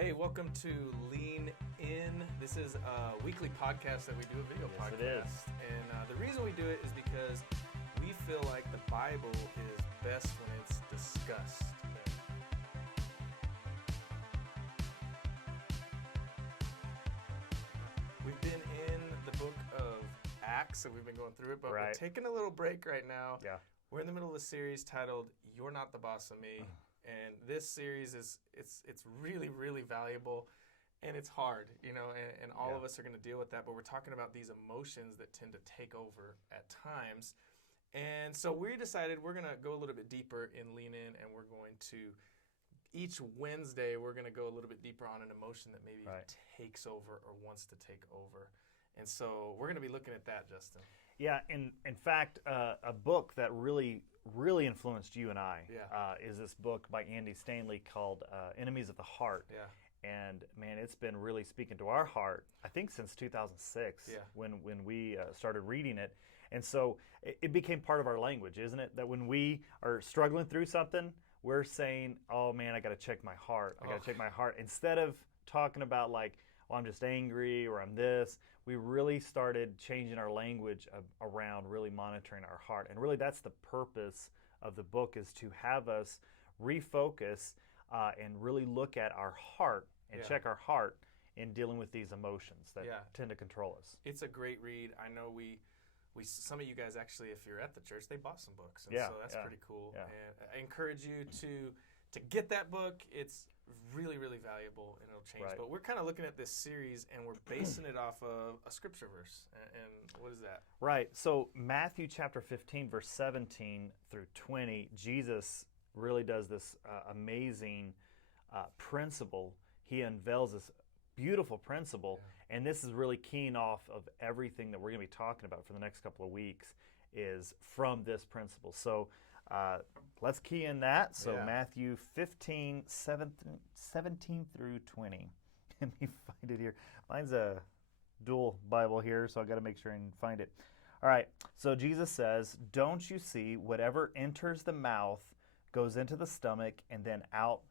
Hey, welcome to Lean In. This is a weekly podcast that we do, a video podcast. It is. And the reason we do it is because we feel like the Bible is best when it's discussed. We've been in the book of Acts, and we've been going through it, but we're taking a little break right now. Yeah. We're in the middle of a series titled "You're Not the Boss of Me." And this series it's really, really valuable, and it's hard, and all of us are going to deal with that, but we're talking about these emotions that tend to take over at times. And so we decided we're going to go a little bit deeper in Lean In, and we're going to, each Wednesday, we're going to go a little bit deeper on an emotion that maybe takes over or wants to take over. And so we're going to be looking at that, Justin. Yeah, in fact, a book that really influenced you and I is this book by Andy Stanley called Enemies of the Heart. Yeah. And man, it's been really speaking to our heart, I think since 2006 when we started reading it. And so it became part of our language, isn't it? That when we are struggling through something, we're saying, oh man, I got to check my heart. I got to check my heart. Instead of talking about like, well, I'm just angry or I'm this, we really started changing our language around really monitoring our heart. And really that's the purpose of the book, is to have us refocus and really look at our heart and check our heart in dealing with these emotions that tend to control us. It's a great read. I know we some of you guys actually, if you're at the church, they bought some books. And so that's pretty cool. Yeah. And I encourage you to get that book. It's really, really valuable, and it'll change. But we're kind of looking at this series, and we're basing it off of a scripture verse. And what is that? Right. So Matthew chapter 15, verse 17 through 20, Jesus really does this amazing principle. He unveils this beautiful principle, and this is really keying off of everything that we're going to be talking about for the next couple of weeks is from this principle. So let's key in that. So Matthew 15, 17 through 20. Let me find it here. Mine's a dual Bible here, so I got to make sure and find it. All right. So Jesus says, "Don't you see whatever enters the mouth goes into the stomach and then out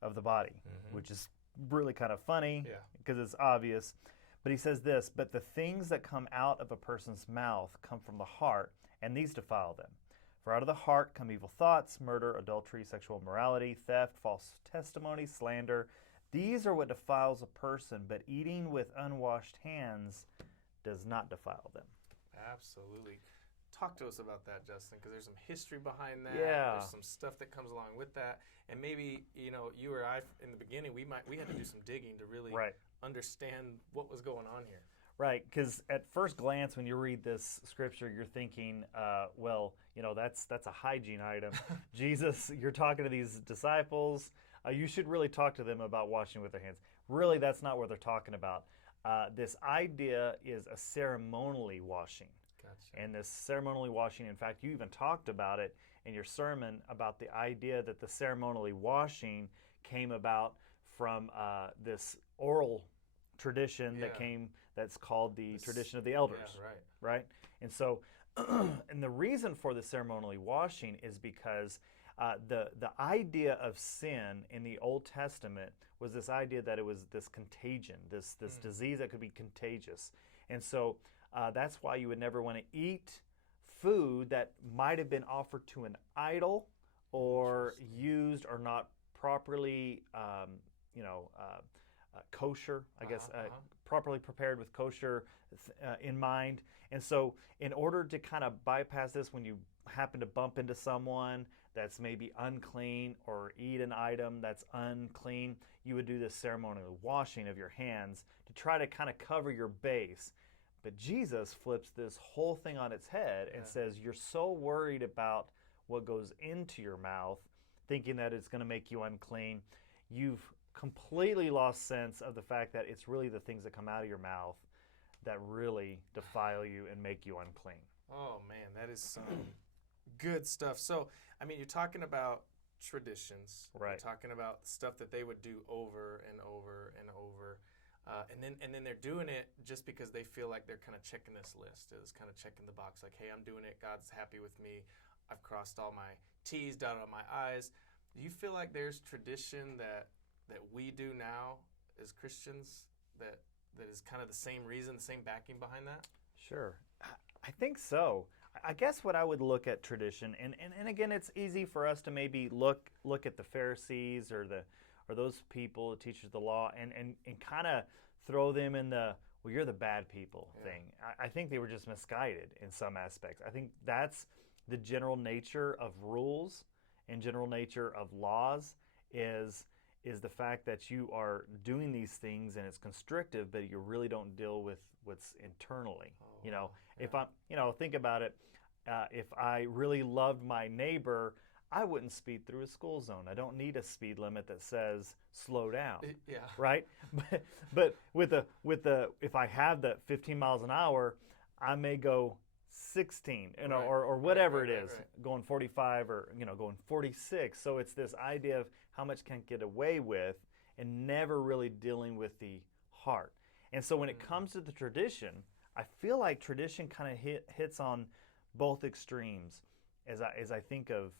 of the body?" Which is really kind of funny because it's obvious. But he says this, "But the things that come out of a person's mouth come from the heart, and these defile them. For out of the heart come evil thoughts, murder, adultery, sexual immorality, theft, false testimony, slander. These are what defiles a person, but eating with unwashed hands does not defile them." Absolutely. Talk to us about that, Justin, because there's some history behind that. Yeah. There's some stuff that comes along with that. And maybe, you or I, in the beginning, we had to do some digging to really understand what was going on here. Right, because at first glance, when you read this scripture, you're thinking, that's a hygiene item. Jesus, you're talking to these disciples. You should really talk to them about washing with their hands. Really, that's not what they're talking about. This idea is a ceremonially washing. Gotcha. And this ceremonially washing, in fact, you even talked about it in your sermon about the idea that the ceremonially washing came about from this oral tradition that's called the tradition of the elders. Yeah, right? And so, and the reason for the ceremonially washing is because the idea of sin in the Old Testament was this idea that it was this contagion, this disease that could be contagious. And so that's why you would never want to eat food that might have been offered to an idol or used or not properly, kosher, I guess, properly prepared with kosher in mind. And so in order to kind of bypass this, when you happen to bump into someone that's maybe unclean or eat an item that's unclean, you would do this ceremonial washing of your hands to try to kind of cover your base. But Jesus flips this whole thing on its head and says, you're so worried about what goes into your mouth, thinking that it's going to make you unclean, you've completely lost sense of the fact that it's really the things that come out of your mouth that really defile you and make you unclean. Oh man, that is some good stuff. So, you're talking about traditions. Right. You're talking about stuff that they would do over and over and over. And then they're doing it just because they feel like they're kind of checking this list. It's kind of checking the box like, hey, I'm doing it. God's happy with me. I've crossed all my T's, dotted all my I's. Do you feel like there's tradition that we do now as Christians that is kind of the same reason, the same backing behind that? Sure. I think so. I guess what I would look at tradition, and again, it's easy for us to maybe look at the Pharisees or those people, the teachers of the law, and kind of throw them in the, well, you're the bad people thing. I think they were just misguided in some aspects. I think that's the general nature of rules and general nature of laws is the fact that you are doing these things and it's constrictive, but you really don't deal with what's internally. If I'm, think about it. If I really loved my neighbor, I wouldn't speed through a school zone. I don't need a speed limit that says slow down. Yeah. Right. But if I have the 15 miles an hour, I may go 16, or whatever it is, going 45 or going 46. So it's this idea of how much can get away with, and never really dealing with the heart. And so when it comes to the tradition, I feel like tradition kind of hits on both extremes. As I think of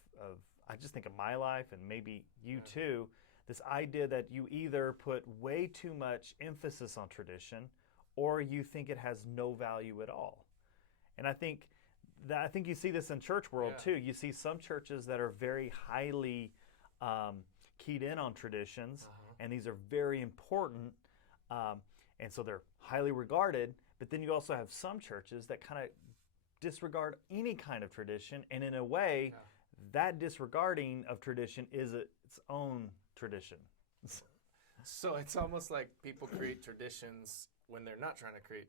I just think of my life, and maybe you too, this idea that you either put way too much emphasis on tradition, or you think it has no value at all. And I think you see this in church world too. You see some churches that are very highly keyed in on traditions, and these are very important, and so they're highly regarded. But then you also have some churches that kind of disregard any kind of tradition, and in a way, that disregarding of tradition is its own tradition. So it's almost like people create traditions when they're not trying to create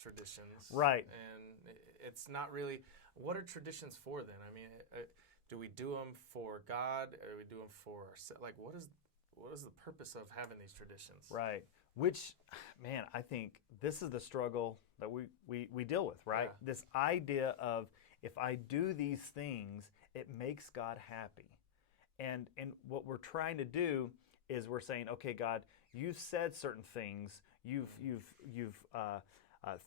traditions. Right. And it's not really, what are traditions for then? I mean, do we do them for God? Or do we do them for ourselves? Like, what is the purpose of having these traditions? Right. Which, man, I think this is the struggle that we deal with, right? Yeah. This idea of, if I do these things, it makes God happy. And what we're trying to do is we're saying, okay, God, you've said certain things. You've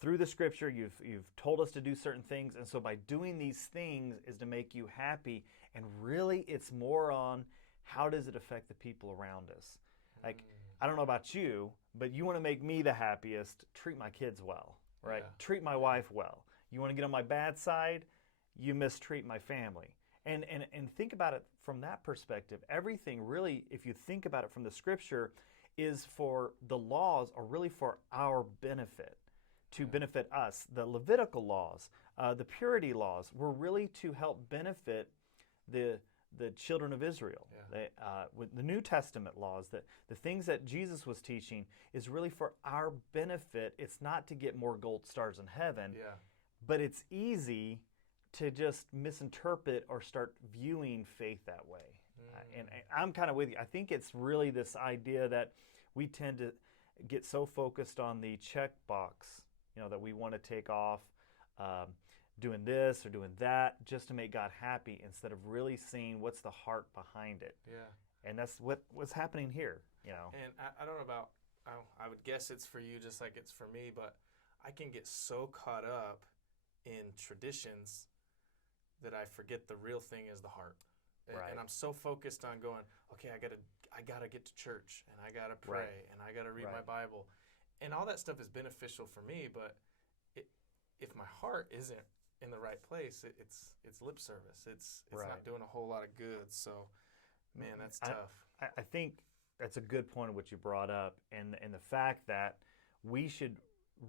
through the Scripture, you've told us to do certain things, and so by doing these things is to make you happy. And really, it's more on how does it affect the people around us. Like, I don't know about you, but you want to make me the happiest, treat my kids well, right? Yeah. Treat my wife well. You want to get on my bad side, you mistreat my family. And think about it from that perspective. Everything really, if you think about it from the Scripture, is for the laws are really for our benefit, to benefit us. The Levitical laws, the purity laws, were really to help benefit the children of Israel. With the New Testament laws, the things that Jesus was teaching is really for our benefit. It's not to get more gold stars in heaven, but it's easy to just misinterpret or start viewing faith that way. And I'm kind of with you. I think it's really this idea that we tend to get so focused on the check box, that we want to take off doing this or doing that just to make God happy, instead of really seeing what's the heart behind it. Yeah. And that's what's happening here, And I don't know about, I would guess it's for you just like it's for me, but I can get so caught up in traditions that I forget the real thing is the heart. And I'm so focused on going, okay, I gotta get to church, and I gotta pray, and I gotta read my Bible, and all that stuff is beneficial for me. But if my heart isn't in the right place, it's lip service. It's not doing a whole lot of good. So, man, that's tough. I think that's a good point of what you brought up, and the fact that we should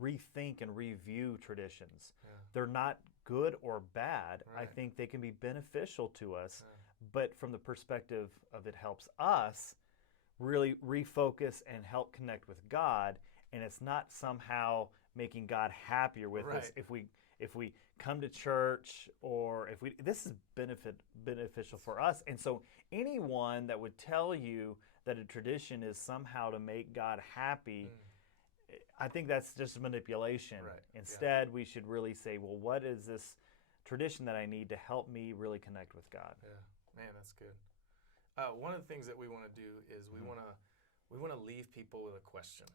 rethink and review traditions. They're not good or bad. I think they can be beneficial to us, but from the perspective of it helps us really refocus and help connect with God, and it's not somehow making God happier with us if we come to church, or if this is beneficial for us. And so anyone that would tell you that a tradition is somehow to make God happy, I think that's just manipulation. Instead, we should really say, well, what is this tradition that I need to help me really connect with God? Yeah, man, that's good. One of the things that we want to do is we want to leave people with a question.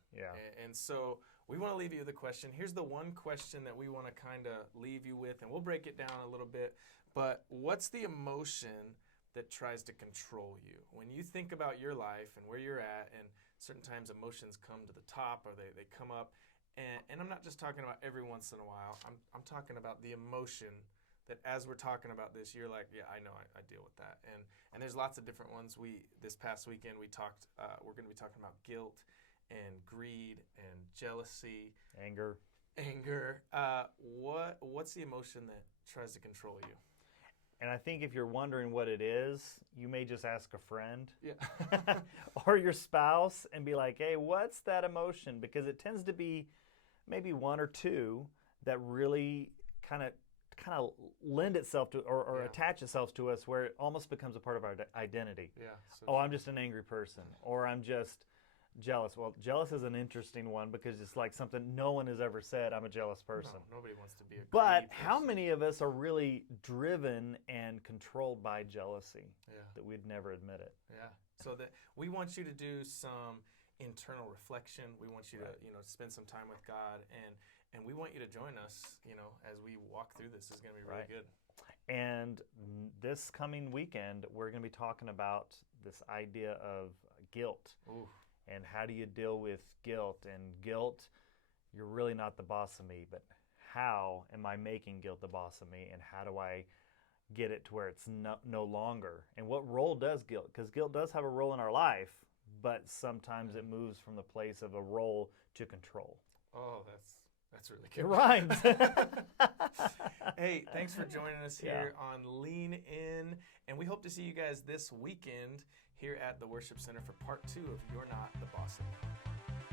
And so we want to leave you with a question. Here's the one question that we want to kind of leave you with, and we'll break it down a little bit. But what's the emotion that tries to control you? When you think about your life and where you're at, and certain times emotions come to the top or they come up. And I'm not just talking about every once in a while. I'm talking about the emotion that as we're talking about this, you're like, yeah, I know, I deal with that. And there's lots of different ones. This past weekend we talked. We're going to be talking about guilt and greed and jealousy, Anger. What's the emotion that tries to control you? And I think if you're wondering what it is, you may just ask a friend Yeah. or your spouse and be like, hey, what's that emotion? Because it tends to be maybe one or two that really kind of lend itself to or attach itself to us where it almost becomes a part of our identity. Yeah. So I'm just an angry person, or I'm just jealous. Well, jealous is an interesting one because it's like something no one has ever said, I'm a jealous person. No, nobody wants to be a But greedy how person. many of us are really driven and controlled by jealousy Yeah. that we'd never admit it? Yeah. So that we want you to do some internal reflection. We want you to, spend some time with God, and we want you to join us, as we walk through this. It's going to be really good. And this coming weekend, we're going to be talking about this idea of guilt. Ooh. And how do you deal with guilt? And guilt, you're really not the boss of me, but how am I making guilt the boss of me? And how do I get it to where it's no longer? And what role does guilt? Because guilt does have a role in our life, but sometimes it moves from the place of a role to control. Oh, that's really good. It rhymes. Hey, thanks for joining us here on Lean In. And we hope to see you guys this weekend here at the Worship Center for part 2 of You're Not the Boss of Me.